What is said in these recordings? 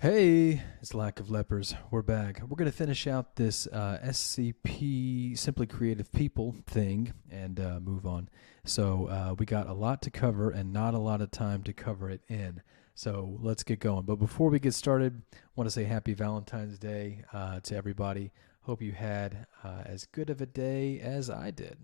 Hey, it's Lack of Lepers. We're back. We're going to finish out this SCP Simply Creative People thing and move on. So we got a lot to cover and not a lot of time to cover it in. So let's get going. But before we get started, I want to say Happy Valentine's Day to everybody. Hope you had as good of a day as I did.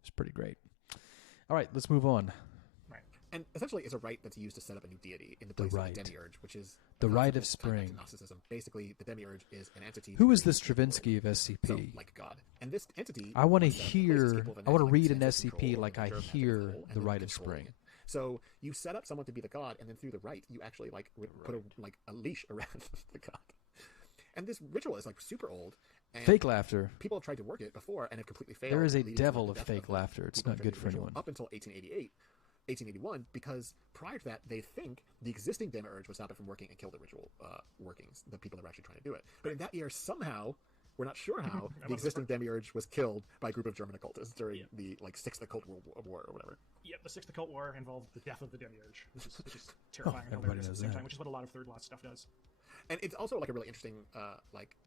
It's pretty great. All right, let's move on. Right. And essentially, it's a rite that's used to set up a new deity in the The place rite. of the demiurge, which is The rite of concept spring. Gnosticism. Basically, the demiurge is an entity. Who that is this creates the world. Stravinsky of SCP? So, like God. And this entity. I want to was set up in place as hear, capable of I want to enacting, read an sense of SCP control like or I observe hear ethical and the then Rite of controlling Spring. it. So you set up someone to be the god, and then through the rite, you actually put a leash around the god. And this ritual is super old. And Fake laughter. people have tried to work it before and have completely failed. There is a leading to, devil the of death fake the laughter. It's people not who good tried for the ritual anyone. Up until 1881, because prior to that, they think the existing demiurge would stop it from working and kill the ritual workings, the people that were actually trying to do it. But in that year, somehow, we're not sure how, the existing demiurge was killed by a group of German occultists during the Sixth Occult World War or whatever. Yeah, the Sixth Occult War involved the death of the demiurge, which is terrifying and everybody hilarious at the knows same that. time, which is what a lot of third lot stuff does. And it's also a really interesting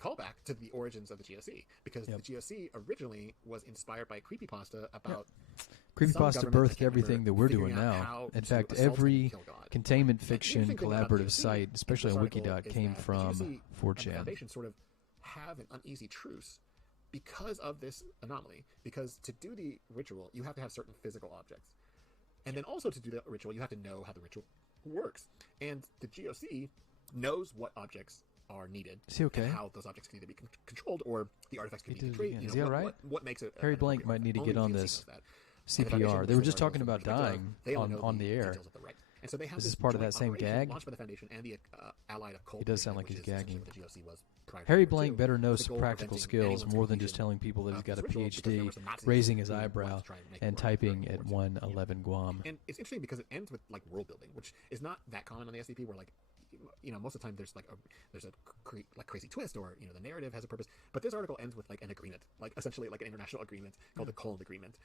callback to the origins of the GOC, because the GOC originally was inspired by a creepypasta about Creepypasta birthed everything that we're doing now. In fact, every containment fiction collaborative site, especially on Wikidot, came from 4chan. Foundation sort of have an uneasy truce because of this anomaly. Because to do the ritual, you have to have certain physical objects. And then also to do the ritual, you have to know how the ritual works. And the GOC knows what objects are needed. Is he okay? And how those objects can either be controlled or the artifacts can He be did it created. again. Is he all right? What makes it? Harry Blank might need to get on this CPR. They were just talking about dying on the air. And so they have This is this part of joint that same operation gag? launched by the Foundation and the Allied Occult. He does sound like Agreement, he's which is gagging. essentially what the GOC was prior to Harry World War Blank II, better know with the some goal of practical preventing skills anyone's more than just completion telling people that he's of got a this ritual, because there PhD, were some Nazis raising his who wanted to eyebrow, try and make it and work typing during at World War II. 111 Guam. And it's interesting because it ends with world building, which is not that common on the SCP, where most of the time there's a crazy twist, or the narrative has a purpose. But this article ends with an agreement, essentially an international agreement called the Colon Agreement,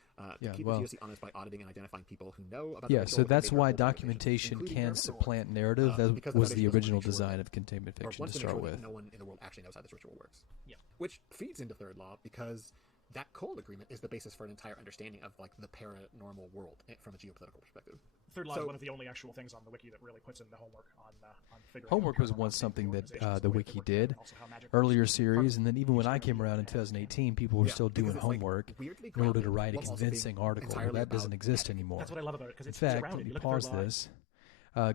to keep the GOC honest by auditing and identifying people who know about. Yeah, the so ritual that's and why hold their documentation information, can including supplant narrative. That because was the the Foundation original wants to make sure design that- of containment or fiction wants to to make start sure with. that no one in the world actually knows how this ritual works. Yeah. Which feeds into third law, because that Colon Agreement is the basis for an entire understanding of the paranormal world from a geopolitical perspective. Third law So- is one of the only actual things on the wiki that really puts in the homework on figuring Homework out was paranormal once things, something that organizations, the way wiki they work together, did. and also how magic Earlier works. series, and then even when I Each came one around in has 2018, people were still doing because it's, homework weirdly in order to grounded, write a while also being convincing article. Well, entirely that doesn't about exist magic. anymore. That's what I love about it, because In it's fact, grounded. let me You look pause at third law, this.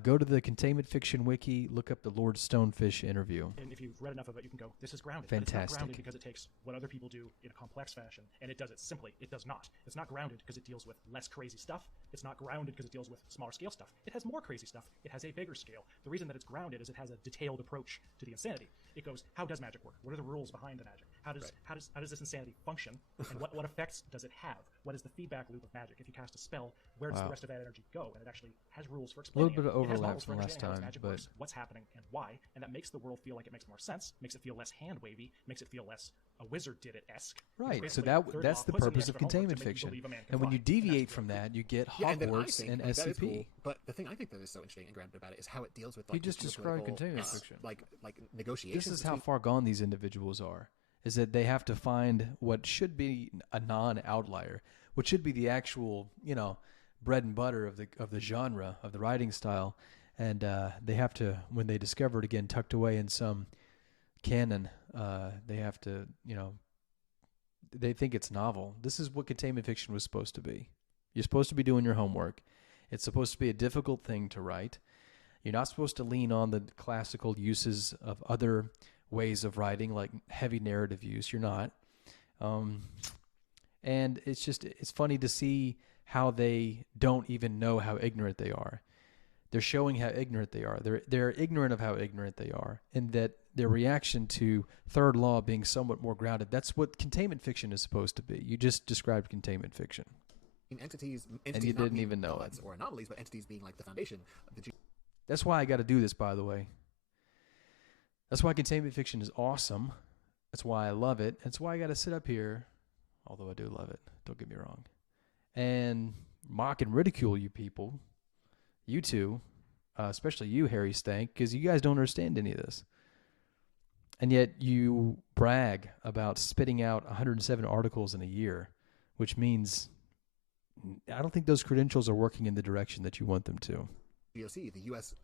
Go to the Containment Fiction Wiki, look up the Lord Stonefish interview. and if you've read enough of it, you can go, this is grounded. Fantastic. But it's not grounded because it takes what other people do in a complex fashion, and it does it simply. It does not. It's not grounded because it deals with less crazy stuff. It's not grounded because it deals with smaller scale stuff. It has more crazy stuff. It has a bigger scale. The reason that it's grounded is it has a detailed approach to the insanity. It goes, how does magic work? What are the rules behind the magic? How does this insanity function? And what effects does it have? What is the feedback loop of magic? If you cast a spell, where does the rest of that energy go? And it actually has rules for explaining bit of it. It has overlap models for from last understanding how this time, magic but- works, what's happening and why, and that makes the world feel like it makes more sense, makes it feel less hand-wavy, makes it feel less a wizard did it-esque. Right, so Basically, third that's law the puts in purpose of extra homework containment to make you fiction. believe a man can And when fly, you and that's deviate the from real that, you get Yeah, and then I Hogwarts think and that is SCP. cool, but the thing I think that is so interesting and grounded about it is how it deals with He just described geopolitical, containment fiction. like negotiations. This is how between- far gone these individuals are, is that they have to find what should be a non-outlier, what should be the actual, bread and butter of the genre, of the writing style, and they have to, when they discover it again, tucked away in some canon, they have to, they think it's novel. This is what containment fiction was supposed to be. You're supposed to be doing your homework. It's supposed to be a difficult thing to write. You're not supposed to lean on the classical uses of other ways of writing, like heavy narrative use. You're not. And it's funny to see how they don't even know how ignorant they are. They're showing how ignorant they are. They're ignorant of how ignorant they are, and that their reaction to third law being somewhat more grounded. That's what containment fiction is supposed to be. You just described containment fiction. Entities and you didn't even know it. Or anomalies, but entities being like the foundation. That's why I got to do this, by the way. That's why containment fiction is awesome. That's why I love it. That's why I got to sit up here, although I do love it, don't get me wrong, and mock and ridicule you people, you two, especially you, Harry Stank, because you guys don't understand any of this. And yet you brag about spitting out 107 articles in a year, which means I don't think those credentials are working in the direction that you want them to. GOC, the U.S.,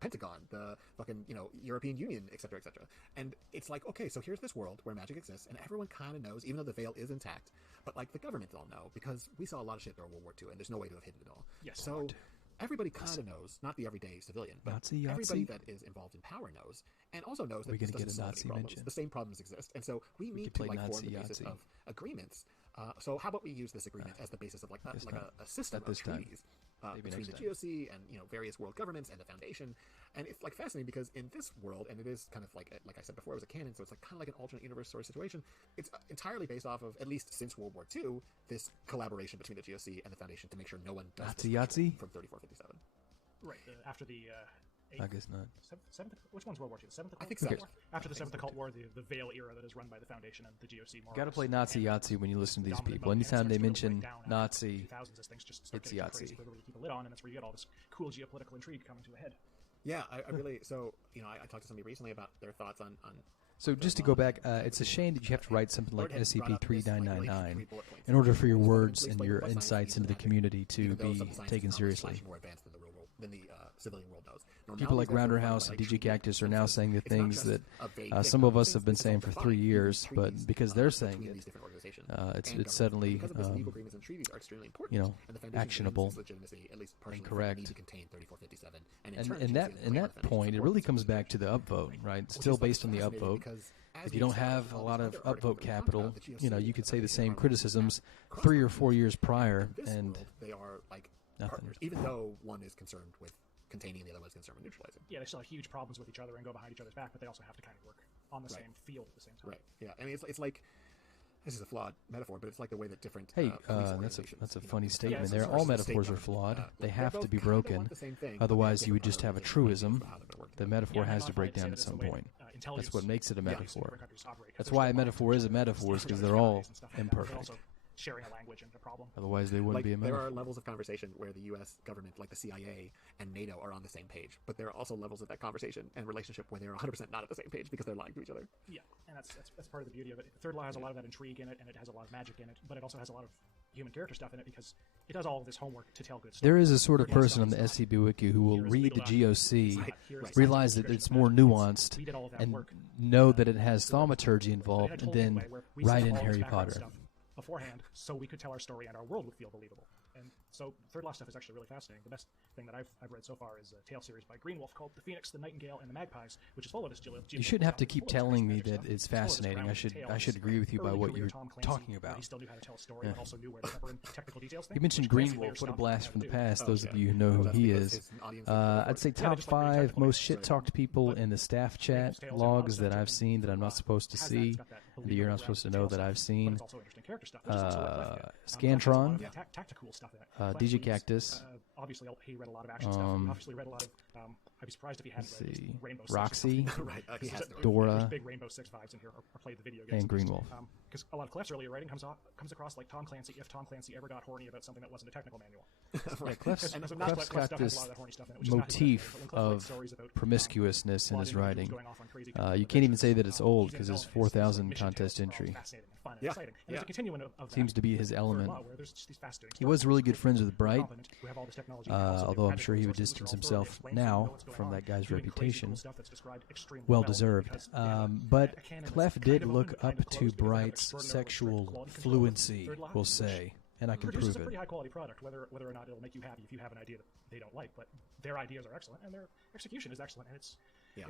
Pentagon, the fucking, European Union, et cetera, et cetera. And it's like, okay, so here's this world where magic exists, and everyone kind of knows, even though the veil is intact, but, like, the government don't know, because we saw a lot of shit during World War II, and there's no way to have hidden it all. Yes. So everybody kind of knows, not the everyday civilian, but everybody that is involved in power knows, and also knows that this doesn't solve any problems. The same problems exist, and so we need to, like, form the basis of agreements. So how about we use this agreement as the basis of, like a system of treaties between the GOC and, various world governments and the Foundation. And it's, like, fascinating because in this world, and it is kind of like I said before, it was a canon, so it's, like, kind of like an alternate universe sort of situation. It's entirely based off of, at least since World War II, this collaboration between the GOC and the Foundation to make sure no one does Yahtzee from 3457. Right. After the I guess not. Seventh, which one's World War II? The Seventh? I think so. After the Seventh Occult War, the Veil era that is run by the Foundation and the GOC. You got to play Nazi Yahtzee when you listen to these people. Anytime they mention Nazi, it's Yahtzee. Where you keep a lid on, and that's where you get all this cool geopolitical intrigue coming to a head. Yeah, I really. So I talked to somebody recently about their thoughts on. So just to go back, it's a shame that you have to write something like SCP-3999 in order for your words and your insights into the community to be taken seriously. Than the civilian world knows. People like Rounderhouse and DG Cactus are now saying the things that some of us have been saying for 3 years, but because they're saying it, it's suddenly actionable and correct. And that point, it really comes back to the upvote, right? Still based on the upvote. If you don't have a lot of upvote capital, you could say the same criticisms 3 or 4 years prior, and they are like nothing. Partners, even though one is concerned with containing, the other one is concerned with neutralizing. Yeah, they still have huge problems with each other and go behind each other's back, but they also have to kind of work on the same field at the same time. Right. Yeah. I mean, it's like, this is a flawed metaphor, but it's like the way that different. Hey, that's a funny statement. There, all metaphors are flawed. They have to be broken. Otherwise, you would just have a truism. The metaphor has to break down at some point. That's what makes it a metaphor. That's why a metaphor is a metaphor, because they're all imperfect. Sharing a language and a problem. Otherwise, they wouldn't be a metaphor. There are levels of conversation where the U.S. government, like the CIA and NATO, are on the same page, but there are also levels of that conversation and relationship where they're 100% not at the same page because they're lying to each other. Yeah, and that's part of the beauty of it. Third Law has a lot of that intrigue in it, and it has a lot of magic in it, but it also has a lot of human character stuff in it because it does all of this homework to tell good stories. There is a sort of person on the SCP Wiki who will read the GOC, realize that it's more nuanced, and know that it has thaumaturgy involved, and then write in Harry Potter beforehand, so we could tell our story and our world would feel believable. And so Third Law stuff is actually really fascinating. The best thing that I've read so far is a tale series by Greenwolf called The Phoenix, the Nightingale, and the Magpies, which is full of this. You shouldn't have to keep telling me that it's fascinating. I should agree with you by what you're talking about. He still knew how to tell a story, but also knew where to pepper in technical details. You mentioned Greenwolf. What a blast from the past. Those of you who know who he is. I'd say top 5 most shit-talked people in the staff chat logs that I've seen that I'm not supposed to see, that you're not supposed to know that I've seen. Scantron, DG Cactus. Obviously, he read a lot of action stuff. He obviously read a lot of. I'd be surprised if he had Rainbow Six. Roxy, right, Dora, big Rainbow Six vibes in here, or played the video games. and Greenwolf. Because a lot of Clef's earlier writing comes across like Tom Clancy, if Tom Clancy ever got horny about something that wasn't a technical manual. Right, Clef's got this motif of promiscuousness in his writing. You can't even say that it's old because it's 4,000 contest entry. Seems to be his element. He was really good friends with Bright, although I'm sure he would distance himself now from that guy's reputation. Well deserved. But Clef did look up to Bright's sexual fluency, we'll say, and I can prove Produces a it. pretty high quality product, whether or not it'll make you happy if you have an idea that they don't like. But their ideas are excellent, and their execution is excellent, and it's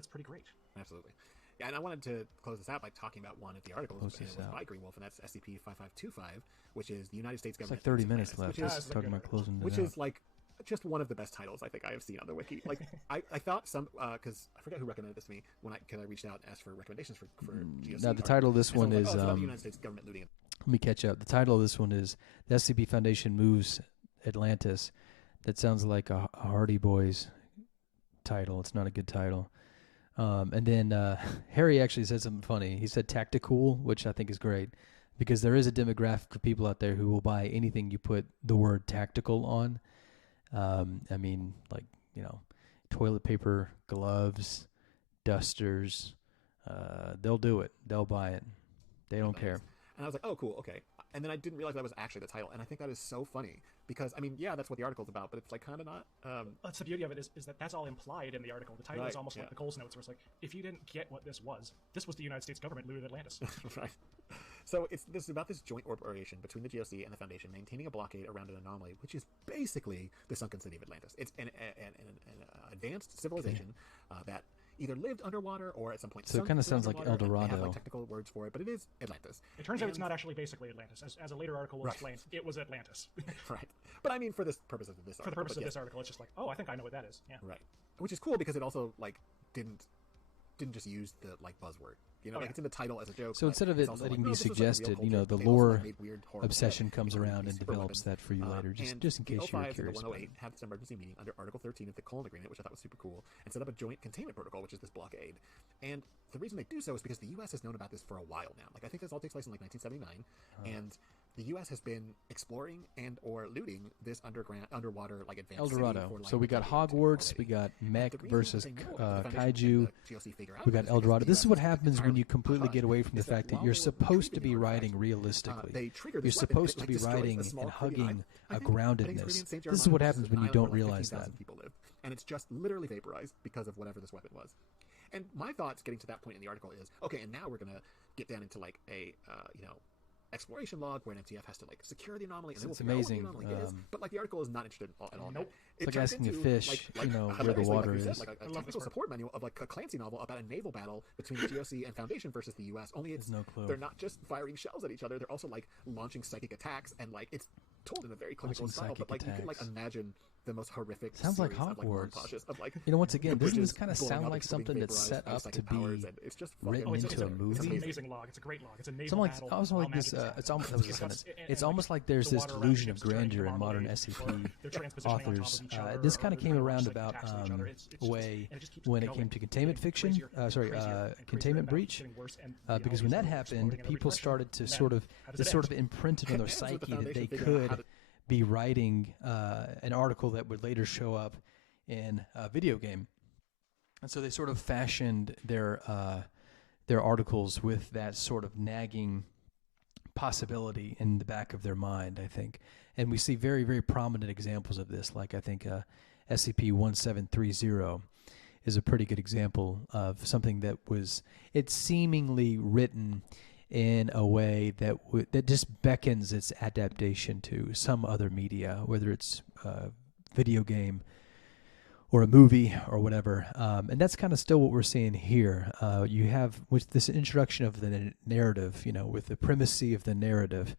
pretty great. Absolutely. Yeah, and I wanted to close this out by talking about one of the articles by Greenwolf, and that's SCP-5525, which is the United States government. It's like 30 minutes left. Talking about closing this Which out. is like just one of the best titles I think I have seen on the wiki. Like, I thought some, because I forget who recommended this to me when I reached out and asked for recommendations for GOC. Now, the title of this one is, it's about the United States government looting. let me catch up. The title of this one is The SCP Foundation Moves Atlantis. That sounds like a Hardy Boys title. It's not a good title. And then Harry actually said something funny. He said tactical, which I think is great, because there is a demographic of people out there who will buy anything you put the word tactical on. I mean, like, toilet paper, gloves, dusters. They'll do it. They'll buy it. They don't care. And I was like, oh, cool, okay. And then I didn't realize that was actually the title. And I think that is so funny because, I mean, yeah, that's what the article's about, but it's like kind of not. That's the beauty of it is that that's all implied in the article. The title is almost yeah. like the Coles Notes, where it's like, if you didn't get what this was the United States government looted Atlantis. Right. So it's about this joint operation between the GOC and the Foundation maintaining a blockade around an anomaly, which is basically the sunken city of Atlantis. It's an advanced civilization that either lived underwater or at some point. So it kind of sounds like El Dorado. They have like technical words for it, but it is Atlantis. It turns out it's not actually basically Atlantis. As a later article will explain, it was Atlantis. Right. But I mean, for this purpose of this article. For the purpose of this article, it's just like, oh, I think I know what that is. Yeah. Right. Which is cool because it also like didn't just use the like buzzword. It's in the title as a joke. So instead of it letting be suggested, the lore obsession comes around and develops that for you later, just in case you were curious. The 108 had this emergency meeting under Article 13 of the Colon Agreement, which I thought was super cool, and set up a joint containment protocol, which is this blockade. And the reason they do so is because the U.S. has known about this for a while now. Like, I think this all takes place in like 1979, and the U.S. has been exploring and or looting this underwater like advanced El Dorado. City for, like, so we got Hogwarts, we got Mech versus Kaiju, we got El Dorado. because This is what the happens when entire you completely get away from the is that fact that while you're they were supposed to treating be the writing crash, realistically. they triggered You're this weapon supposed that, to be destroys writing a small and Caribbean hugging island. a I think groundedness. St. This is what Jeremiah happens is when an you island don't where, like, realize that. 15,000 people live, and it's just literally vaporized because of whatever this weapon was. And my thoughts getting to that point in the article is, okay, and now we're going to get down into like a, exploration log where an MTF has to like secure the anomaly, and It's then we'll amazing. figure out what the anomaly is. But like the article is not interested at all. Nope. It like turns asking a into, fish, like, where the hilariously, water like you said, is. like a I love technical this support manual of like a Clancy novel about a naval battle between the GOC and Foundation versus the U.S. Only it's no clue. they're not just firing shells at each other; they're also like launching psychic attacks, and like it's told in a very clinical Launching style. But like psychic you can like attacks. imagine the most horrific. Sounds like series of, Hogwarts. montages of, like, Once again, the doesn't this bridges kind of blowing sound up, like exploding, something that's vaporized set by up psychic to be powers, and it's just written fucking into a It's movie? an amazing log. It's a great log. It's a naval Something like, battle. also like while this. magic is It's happening. almost. That was a It's sentence. got- It's and, almost like there's the this water around delusion of ships turning grandeur into in modern marmalade, SCP or they're transpositioning on top authors. of each other, This or kind of they're came trying to around launch about psychic attacks at each other. It's just- way and it just keeps when it going. came to containment Getting fiction. crazier and Sorry, crazier and crazier, containment and breach. getting worse, and Because when that realities are happened, exploding in every people direction. started to And then, sort of how does this it sort of end? imprinted on their Ends with the psyche that they Foundation figuring out how could be writing an article that would later show up in a video game. And so they sort of fashioned their articles with that sort of nagging possibility in the back of their mind, I think. And we see very, very prominent examples of this, like I think SCP-1730 is a pretty good example of something that was, it's seemingly written in a way that that just beckons its adaptation to some other media, whether it's a video game or a movie or whatever. And that's kind of still what we're seeing here. You have with this introduction of the narrative, with the primacy of the narrative,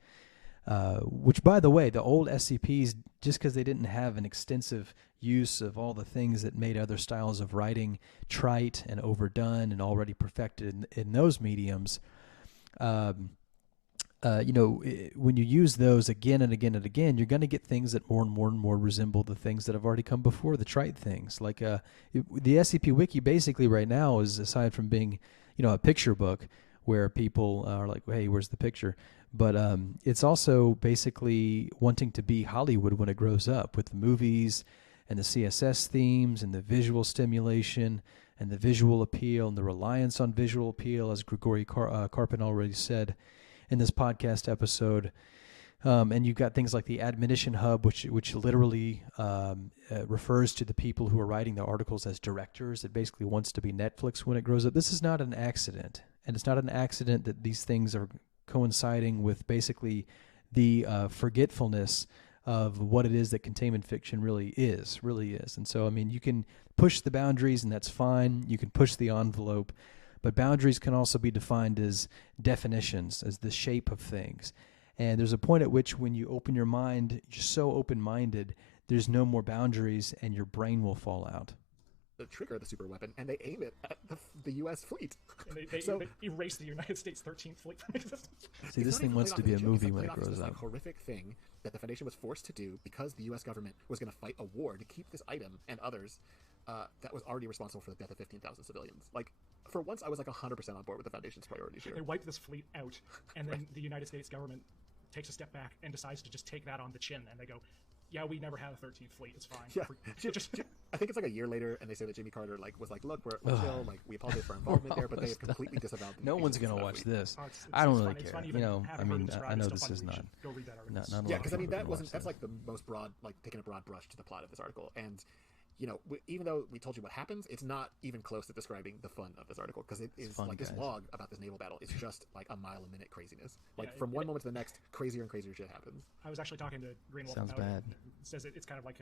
which, by the way, the old SCPs, just because they didn't have an extensive use of all the things that made other styles of writing trite and overdone and already perfected in those mediums, when you use those again and again and again, you're going to get things that more and more and more resemble the things that have already come before, the trite things. Like the SCP Wiki basically right now is, aside from being, a picture book where people are like, hey, where's the picture? But it's also basically wanting to be Hollywood when it grows up, with the movies and the CSS themes and the visual stimulation and the visual appeal and the reliance on visual appeal, as Grigory Karpin already said in this podcast episode. And you've got things like the admonition hub, which literally refers to the people who are writing the articles as directors. It basically wants to be Netflix when it grows up. This is not an accident. And it's not an accident that these things are coinciding with basically the forgetfulness of what it is that containment fiction really is. And so, you can push the boundaries, and that's fine. You can push the envelope. But boundaries can also be defined as definitions, as the shape of things. And there's a point at which when you open your mind, you're so open-minded, there's no more boundaries and your brain will fall out. The trigger the super weapon, and they aim it at the U.S. fleet. And they erase the United States 13th fleet from existence. See, this thing wants to be a movie when it grows up. Horrific thing that the Foundation was forced to do because the U.S. government was going to fight a war to keep this item and others that was already responsible for the death of 15,000 civilians. Like, for once, I was like 100% on board with the Foundation's priorities here. They wiped this fleet out, and then the United States government takes a step back and decides to just take that on the chin, and they go, yeah, we never had a 13th fleet. It's fine. Yeah. I think it's like a year later, and they say that Jimmy Carter was like, look, we're chill. Like, we apologize for our involvement there, but they have completely disavowed. No one's gonna watch this. I don't really care. You know, I mean, I know this is not. Yeah, because I mean, that's like the most broad, like taking a broad brush to the plot of this article, and you know, even though we told you what happens, it's not even close to describing the fun of this article, because it is fun, like this log about this naval battle is just like a mile a minute craziness. Like from one moment to the next, crazier and crazier shit happens. I was actually talking to Greenwolf Sounds about bad. it. It says it's kind of like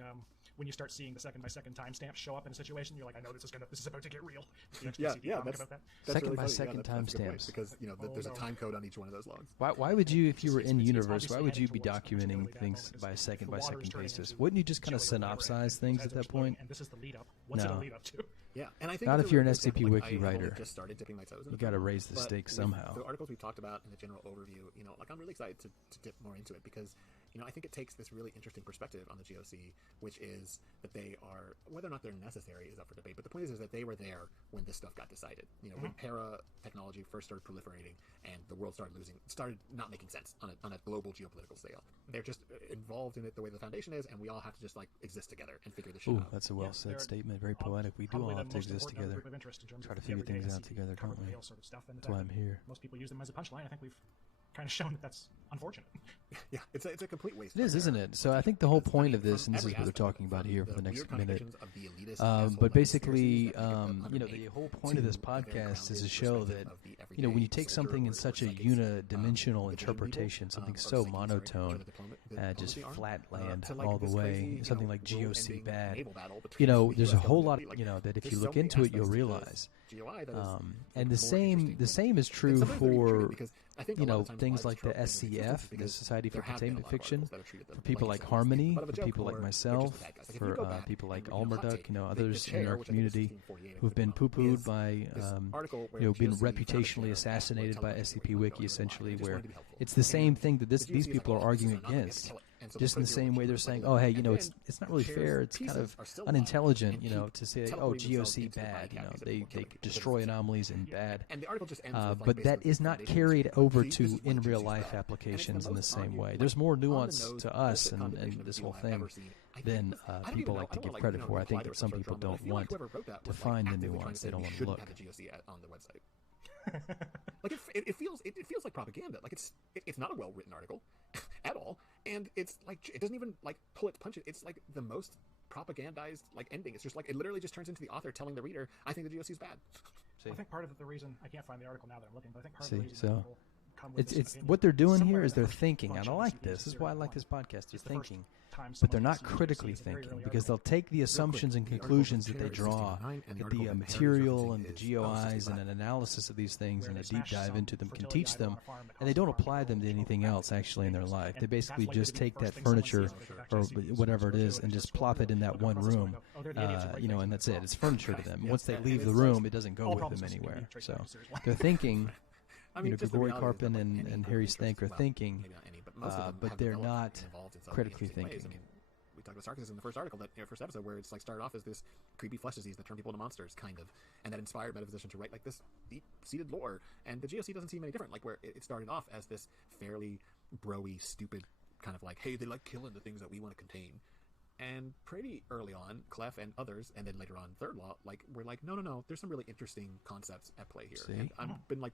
when you start seeing the second by second timestamps show up in a situation, you're like, I know this is about to get real. That's second really by funny. second timestamps, because you know there's a time code on each one of those logs. Why would you, if you were in universe, why would you be documenting things by second basis? Wouldn't you just kind of synopsize things at that point? And this is the lead up. What's it lead up to? Yeah, and I think not if you're an SCP SCP Wiki writer. Just started dipping my toes in you got to raise the stakes somehow. The articles we talked about in the general overview, you know, like I'm really excited to dip more into it because, you know, I think it takes this really interesting perspective on the GOC, which is that they are, whether or not they're necessary is up for debate, but the point is that they were there when this stuff got decided. You know, when para technology first started proliferating and the world started not making sense on a global geopolitical scale. They're just involved in it the way the Foundation is, and we all have to just like exist together and figure this shit out. That's a well said statement, very poetic. We do all have to exist together. Try to figure things out together, don't we? That's why I'm here. Most people use them as a punchline. I think we've kind of shown that that's unfortunate. Yeah, it's a complete waste. It is, isn't it? So I think the whole point of this, and this is what we're talking about here for the next minute, but basically, you know, the whole point of this podcast is to show that, you know, when you take something in such a unidimensional interpretation, something so monotone, just flat land all the way, something like GOC bad, you know, there's a whole lot, you know, that if you look into it, you'll realize. And the same is true for, you know, things like the SCF, the Society for Containment Fiction, for people like Harmony, for people like myself, for people like Almerduk, you know, others in our community who've been poo-pooed by, you know, been reputationally assassinated by SCP Wiki, essentially, where it's the same thing that these people are arguing against. Just in the same way they're saying, oh, hey, you know, it's not really fair, it's kind of unintelligent, you know, to say, oh, GOC bad, you know, they destroy anomalies and bad. But that is not carried over to in real life applications in the same way. There's more nuance to us and this whole thing than people like to give credit for. I think that some people don't want to find the nuance, they don't want to look. Like it feels like propaganda. Like it's not a well written article at all, and it's like it doesn't even like pull its punches. It's like the most propagandized like ending. It's just like it literally just turns into the author telling the reader, "I think the GOC is bad." I think part of the reason I can't find the article now that I'm looking, but I think part of the reason people come with it's this opinion what they're doing here somewhere is they're in the thinking, and I like function this. This is why I like this podcast. They're thinking, but they're someone not sees critically GOC is very thinking early because article. they'll take the assumptions and conclusions that they draw, that the material and the GOIs and an analysis of these things and a deep dive into them can teach them, and they don't apply them to anything else actually in their life. They basically just take that furniture or whatever it is and just plop it in that one room, you know, and that's it. It's furniture to them. Once they leave the room, it doesn't go with them anywhere. So they're thinking. You know, Grigori Karpin and Harry Stank are thinking, but they're not critically thinking. We talked about Sarkis in the first article, first episode, where it's like started off as this creepy flesh disease that turned people into monsters, kind of, and that inspired metaphysician to write like this deep-seated lore. And the GOC doesn't seem any different. Like where it started off as this fairly bro-y, stupid kind of like, hey, they like killing the things that we want to contain. And pretty early on, Clef and others, and then later on Third Law, like we're like, no, there's some really interesting concepts at play here. See? And I've been like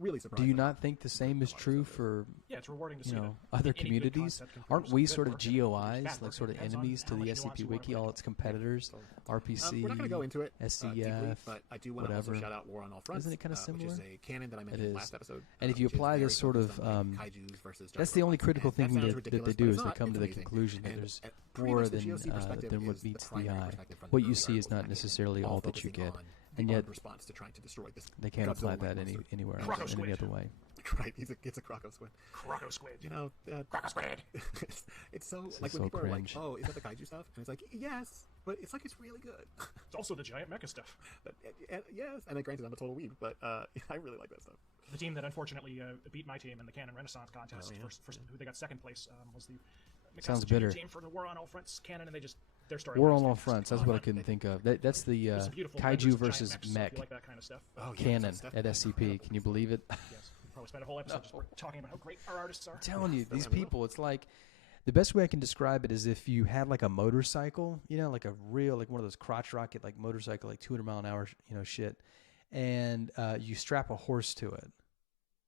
really surprised. Do you not think the same is true for it's rewarding to you see know that other any good communities? concept can Aren't produce we good sort of work, and GOIs, bad like work sort of depends on enemies to how the much nuance SCP you want Wiki, to all put its competitors, RPC, we're not going to go into it deeply, SCF, but I do want to also whatever. shout out War on All Fronts, Isn't it kind of similar? which is a canon that I mentioned last episode. And if you which is apply very this sort of, focused on, like, kaijus versus that's the only critical and thing sounds that they ridiculous, do but is it's they not. come It's to the amazing. conclusion that And there's pretty more much the than GOC perspective what is the meets the primary eye. perspective from the What you early see is articles not back necessarily in, all that you focusing get, on and the yet response to trying to destroy this they can't apply Godzilla that monster. anywhere Croco else, any squid. other way. Right, it's a croco squid. Croco squid. You know, Croco squid. it's so This like is when so people cringe. are like, "Oh, is that the kaiju stuff?" And it's like, "Yes," but it's like it's really good. It's also the giant mecha stuff. But, yes, and granted, I'm a total weeb, but I really like that stuff. The team that unfortunately beat my team in the Canon Renaissance contest, Oh, yeah. for who they got second place, was the Sounds Mikasa Junior bitter. team for the War on All Fronts Canon, and they just their story. War was on all fantastic. fronts. That's what I couldn't think of. That's the There's some beautiful kaiju renders of versus giant mechs, so if mech you like that kind of stuff. Oh, yeah, canon that stuff at is SCP. incredible. Can you believe it? Yes, we probably spent a whole episode just talking about how great our artists are. I'm telling you, these I will. people, it's like the best way I can describe it is if you had like a motorcycle, you know, like a real, like one of those crotch rocket, like motorcycle, like 200 mile an hour, you know, shit. And you strap a horse to it.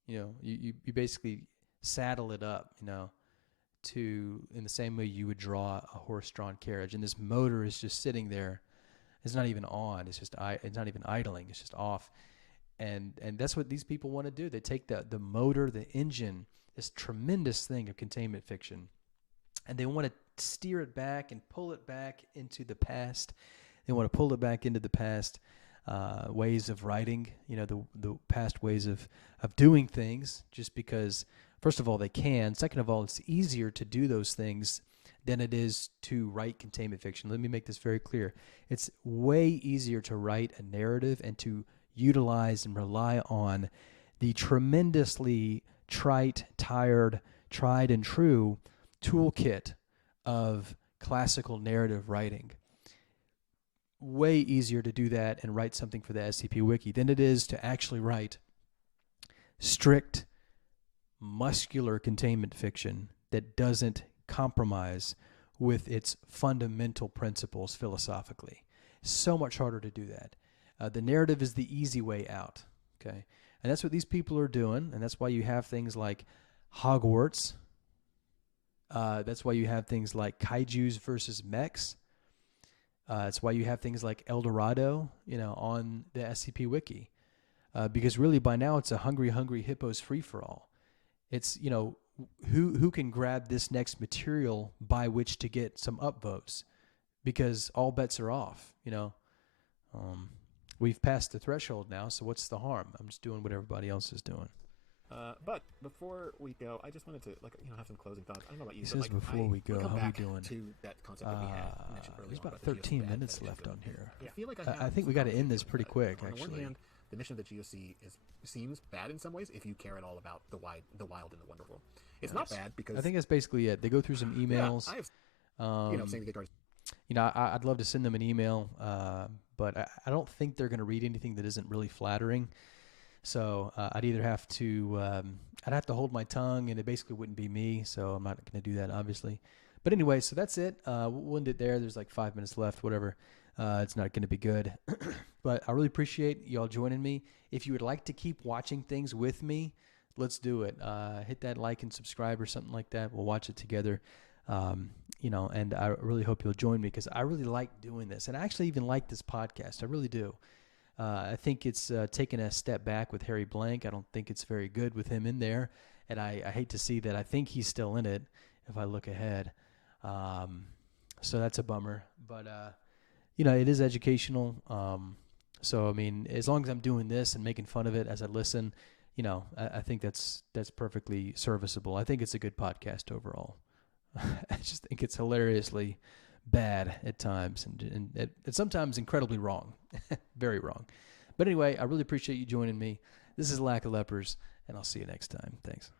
You know, you basically saddle it up, you know, in the same way you would draw a horse-drawn carriage. And this motor is just sitting there. It's not even on. It's not even idling. It's just off. And that's what these people want to do. They take the motor, the engine, this tremendous thing of containment fiction, and they want to steer it back and pull it back into the past. They want to pull it back into the past ways of writing, you know, the past ways of doing things, just because, first of all, they can. Second of all, it's easier to do those things than it is to write containment fiction. Let me make this very clear. It's way easier to write a narrative and to utilize and rely on the tremendously tried and true toolkit of classical narrative writing. Way easier to do that and write something for the SCP Wiki than it is to actually write strict, muscular containment fiction that doesn't compromise with its fundamental principles philosophically. So much harder to do that. The narrative is the easy way out, okay? And that's what these people are doing, and that's why you have things like Hogwarts. That's why you have things like kaijus versus mechs. That's why you have things like El Dorado, you know, on the SCP Wiki. Because really by now it's a hungry hippos free-for-all. It's, you know, who can grab this next material by which to get some upvotes, because all bets are off, you know. We've passed the threshold now, so what's the harm? I'm just doing what everybody else is doing. But before we go, I just wanted to have some closing thoughts. I don't know about you. He but, says before we go, come how we back doing? To that concept that we had mentioned earlier There's on about the 13 GOC minutes bad left on here. I feel like I think we got to end this pretty quick, on actually. one hand, the mission of the GOC seems bad in some ways if you care at all about the wild and the wonderful. It's not bad because I think that's basically it. They go through some emails. Yeah, I have saying they get you know, I'd love to send them an email, but I don't think they're going to read anything that isn't really flattering. So I'd either have to I'd have to hold my tongue, and it basically wouldn't be me. So I'm not going to do that, obviously. But anyway, so that's it. We'll end it there. There's like 5 minutes left, whatever. It's not going to be good. But I really appreciate y'all joining me. If you would like to keep watching things with me, let's do it. Hit that like and subscribe or something like that. We'll watch it together. You know, and I really hope you'll join me because I really like doing this. And I actually even like this podcast. I really do. I think it's taken a step back with Harry Blank. I don't think it's very good with him in there. And I hate to see that. I think he's still in it if I look ahead. So that's a bummer. But, you know, it is educational. So, I mean, as long as I'm doing this and making fun of it as I listen, you know, I think that's perfectly serviceable. I think it's a good podcast overall. I just think it's hilariously bad at times and sometimes incredibly wrong. Very wrong. But anyway, I really appreciate you joining me. This is Lack of Lepers, and I'll see you next time. Thanks.